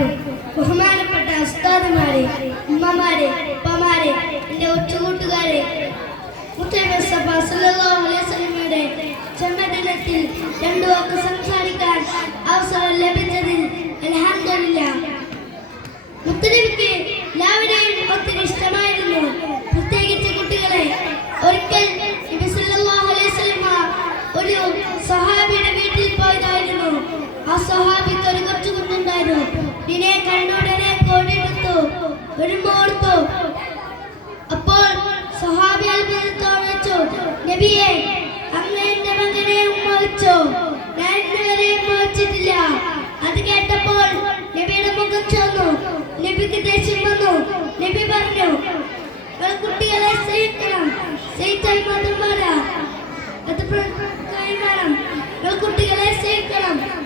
അലൈക്കും ബഹുമാനപ്പെട്ട ഉസ്താദുമാരെ ഉമ്മമാരെ ഉപ്പമാരെ എന്റെ ഒറ്റുകൂട്ടുകാരെ വസല്ലമയുടെ ജന്മദിനത്തിൽ രണ്ടു വാക്ക് സംസാരിക്കാൻ അവസരം ഒരു കൊച്ചു കുഞ്ഞുണ്ടായിരുന്നു ഇതിനെ ഒരു മോർത്തു. അപ്പോൾ സഹാബി അത്ഭുതത്തോടെ വെച്ചു നബിയെ അങ്ങ് എന്റെ മകനെ ഉമ്മ വെച്ചോ ഞാൻ ഇന്നുവരെ ഉമ്മവെച്ചിട്ടില്ല. അത് കേട്ടപ്പോൾ നബിയുടെ മുഖം ചോന്നു നബിക്ക് ദേഷ്യം വന്നു. നബി പറഞ്ഞു "നിങ്ങൾ കുട്ടികളെ സ്നേഹിക്കണം. സ്നേഹിച്ചാൽ മാത്രം പോരാ അത് പ്ര- കൈ കുട്ടികളെ സ്നേഹിക്കണം.